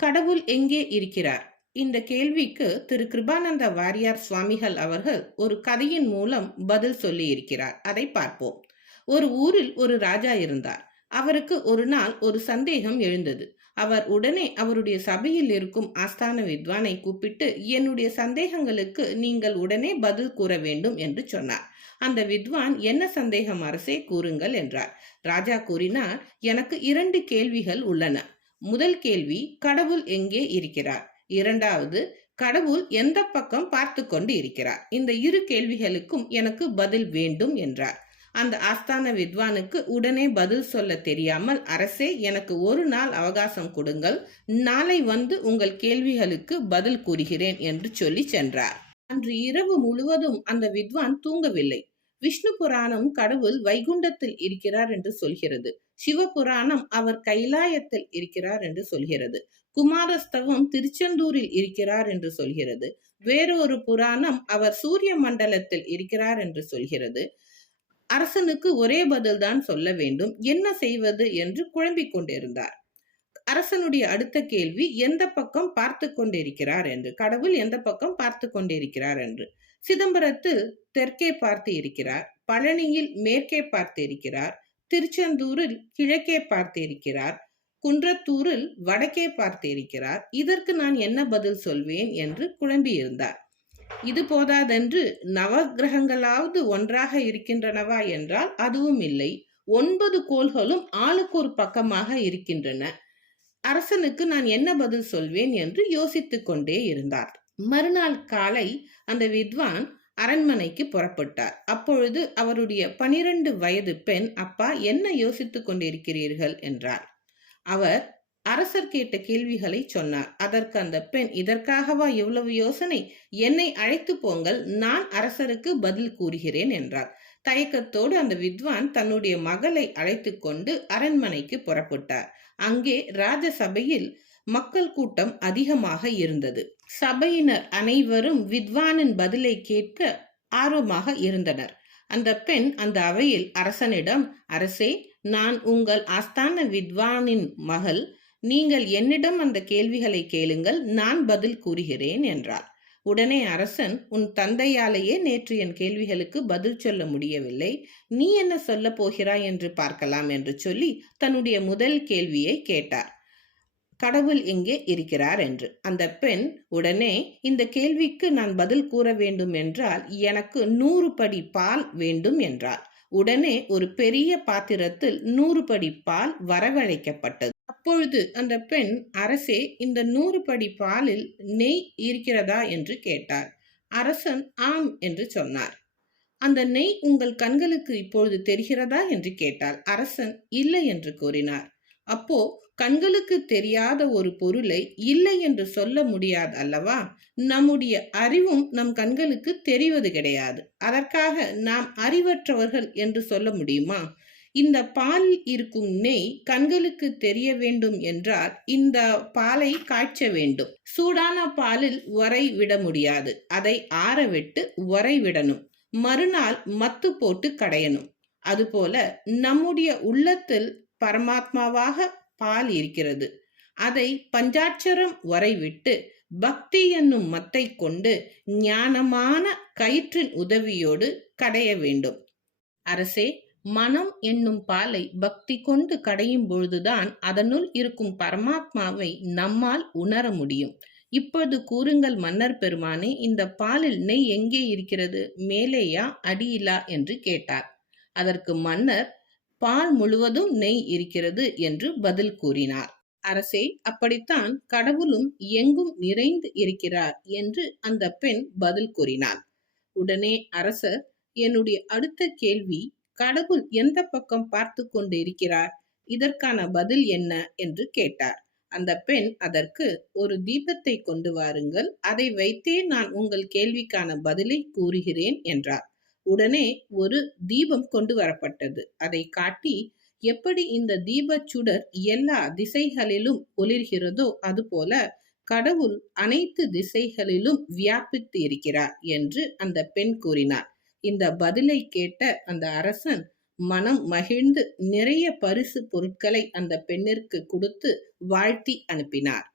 கடவுள் எங்கே இருக்கிறார்? இந்த கேள்விக்கு திரு கிருபானந்த வாரியார் சுவாமிகள் அவர்கள் ஒரு கதையின் மூலம் பதில் சொல்லி இருக்கிறார். அதை பார்ப்போம். ஒரு ஊரில் ஒரு ராஜா இருந்தார். அவருக்கு ஒரு நாள் ஒரு சந்தேகம் எழுந்தது. அவர் உடனே அவருடைய சபையில் இருக்கும் ஆஸ்தான வித்வானை கூப்பிட்டு, என்னுடைய சந்தேகங்களுக்கு நீங்கள் உடனே பதில் கூற வேண்டும் என்று சொன்னார். அந்த வித்வான், என்ன சந்தேகம் அரசே, கூறுங்கள் என்றார். ராஜா கூறினார், எனக்கு 2 கேள்விகள் உள்ளன. முதல் கேள்வி, கடவுள் எங்கே இருக்கிறார்? இரண்டாவது, கடவுள் எந்த பக்கம் பார்த்து கொண்டு இருக்கிறார்? இந்த 2 கேள்விகளுக்கும் எனக்கு பதில் வேண்டும் என்றார். அந்த ஆஸ்தான வித்வானுக்கு உடனே பதில் சொல்ல தெரியாமல், அரசே, எனக்கு ஒரு நாள் அவகாசம் கொடுங்கள், நாளை வந்து உங்கள் கேள்விகளுக்கு பதில் கூறுகிறேன் என்று சொல்லி சென்றார். அன்று இரவு முழுவதும் அந்த வித்வான் தூங்கவில்லை. விஷ்ணு புராணம் கடவுள் வைகுண்டத்தில் இருக்கிறார் என்று சொல்கிறது. சிவபுராணம் அவர் கைலாயத்தில் இருக்கிறார் என்று சொல்கிறது. குமாரஸ்தவம் திருச்செந்தூரில் இருக்கிறார் என்று சொல்கிறது. வேறொரு புராணம் அவர் சூரிய மண்டலத்தில் இருக்கிறார் என்று சொல்கிறது. அரசனுக்கு ஒரே பதில்தான் சொல்ல வேண்டும். என்ன செய்வது என்று குழம்பிக் கொண்டிருந்தார். அரசனுடைய அடுத்த கேள்வி, எந்த பக்கம் பார்த்து கொண்டிருக்கிறார் என்று. கடவுள் எந்த பக்கம் பார்த்து கொண்டிருக்கிறார் என்று. சிதம்பரத்தில் தெற்கே பார்த்து இருக்கிறார், பழனியில் மேற்கே பார்த்து இருக்கிறார், திருச்செந்தூரில் கிழக்கே பார்த்து இருக்கிறார், குன்றத்தூரில் வடக்கே பார்த்து இருக்கிறார். இதற்கு நான் என்ன பதில் சொல்வேன் என்று குழம்பியிருந்தார். இது போதாதென்று நவகிரகங்களாவது ஒன்றாக இருக்கின்றனவா என்றால் அதுவும் இல்லை. 9 கோள்களும் ஆளுக்கு ஒரு பக்கமாக இருக்கின்றன. அரசனுக்கு நான் என்ன பதில் சொல்வேன் என்று யோசித்துக் கொண்டே இருந்தார். மறுநாள் காலை அந்த வித்வான் அரண்மனைக்கு புறப்பட்டார். அப்பொழுது அவருடைய 12 வயது பெண், அப்பா, என்ன யோசித்துக் கொண்டிருக்கிறீர்கள் என்றார். அவர் அரசர் கேட்ட கேள்விகளை சொன்னார். அதற்கு அந்த பெண், இதற்காகவா இவ்வளவு யோசனை? என்னை அழைத்து போங்கள், நான் அரசருக்கு பதில் கூறுகிறேன் என்றார். தயக்கத்தோடு அந்த வித்வான் தன்னுடைய மகளை அழைத்து கொண்டு அரண்மனைக்கு புறப்பட்டார். அங்கே ராஜசபையில் மக்கள் கூட்டம் அதிகமாக இருந்தது. சபையினர் அனைவரும் வித்வானின் பதிலை கேட்க ஆர்வமாக இருந்தனர். அந்த பெண் அந்த அவையில் அரசனிடம், அரசே, நான் உங்கள் ஆஸ்தான வித்வானின் மகள். நீங்கள் என்னிடம் அந்த கேள்விகளை கேளுங்கள், நான் பதில் கூறுகிறேன் என்றார். உடனே அரசன், உன் தந்தையாலேயே நேற்று என் கேள்விகளுக்கு பதில் சொல்ல முடியவில்லை, நீ என்ன சொல்ல போகிறாய் என்று பார்க்கலாம் என்று சொல்லி தன்னுடைய முதல் கேள்வியை கேட்டார். கடவுள் எங்கே இருக்கிறார் என்று. அந்த பெண் உடனே, இந்த கேள்விக்கு நான் பதில் கூற வேண்டும் என்றால் எனக்கு 100 படி பால் வேண்டும் என்றார். உடனே ஒரு பெரிய பாத்திரத்தில் 100 படி பால் வரவழைக்கப்பட்டது. அப்பொழுது அந்த பெண், அரசே, இந்த 100 படி பாலில் நெய் இருக்கிறதா என்று கேட்டார். அரசன் ஆம் என்று சொன்னார். அந்த நெய் உங்கள் கண்களுக்கு இப்பொழுது தெரிகிறதா என்று கேட்டார். அரசன் இல்லை என்று கூறினார். அப்போ கண்களுக்கு தெரியாத ஒரு பொருளை இல்லை என்று சொல்ல முடியாது அல்லவா? நம்முடைய அறிவும் நம் கண்களுக்கு தெரிவது கிடையாது. அதற்காக நாம் அறிவற்றவர்கள் என்று சொல்ல முடியுமா? இந்த பாலில் இருக்கும் நெய் கண்களுக்கு தெரிய வேண்டும் என்றால் இந்த பாலை காய்ச்ச வேண்டும். சூடான பாலில் உரை விட முடியாது. அதை ஆறவிட்டு உரை விடணும். மறுநாள் மத்து போட்டு கடையணும். அதுபோல நம்முடைய உள்ளத்தில் பரமாத்மாவாக பால் இருக்கிறது. அதை பஞ்சாட்சரம் வரைவிட்டு பக்தி என்னும் மத்தை கொண்டு ஞானமான கயிற்றின் உதவியோடு கடைய வேண்டும். அரசே, மனம் என்னும் பாலை பக்தி கொண்டு கடையும் பொழுதுதான் அதனுள் இருக்கும் பரமாத்மாவை நம்மால் உணர முடியும். இப்பொழுது கூறுங்கள் மன்னர் பெருமானே, இந்த பாலில் நெய் எங்கே இருக்கிறது, மேலேயா அடியிலா என்று கேட்டார். அதற்கு மன்னர், பால் முழுவதும் நெய் இருக்கிறது என்று பதில் கூறினார். அரசே, அப்படித்தான் கடவுளும் எங்கும் நிறைந்து இருக்கிறார் என்று அந்த பெண் பதில் கூறினார். உடனே அரசர், என்னுடைய அடுத்த கேள்வி, கடவுள் எந்த பக்கம் பார்த்து கொண்டு இருக்கிறார், இதற்கான பதில் என்ன என்று கேட்டார். அந்த பெண் அதற்கு, ஒரு தீபத்தை கொண்டு வாருங்கள், அதை வைத்தே நான் உங்கள் கேள்விக்கான பதிலை கூறுகிறேன் என்றார். உடனே ஒரு தீபம் கொண்டு வரப்பட்டது. அதை காட்டி, எப்படி இந்த தீபச் சுடர் எல்லா திசைகளிலும் ஒளிர்கிறதோ அதுபோல கடவுள் அனைத்து திசைகளிலும் வியாபித்து இருக்கிறார் என்று அந்த பெண் கூறினார். இந்த பதிலை கேட்ட அந்த அரசன் மனம் மகிழ்ந்து நிறைய பரிசு பொருட்களை அந்த பெண்ணிற்கு கொடுத்து வாழ்த்தி அனுப்பினார்.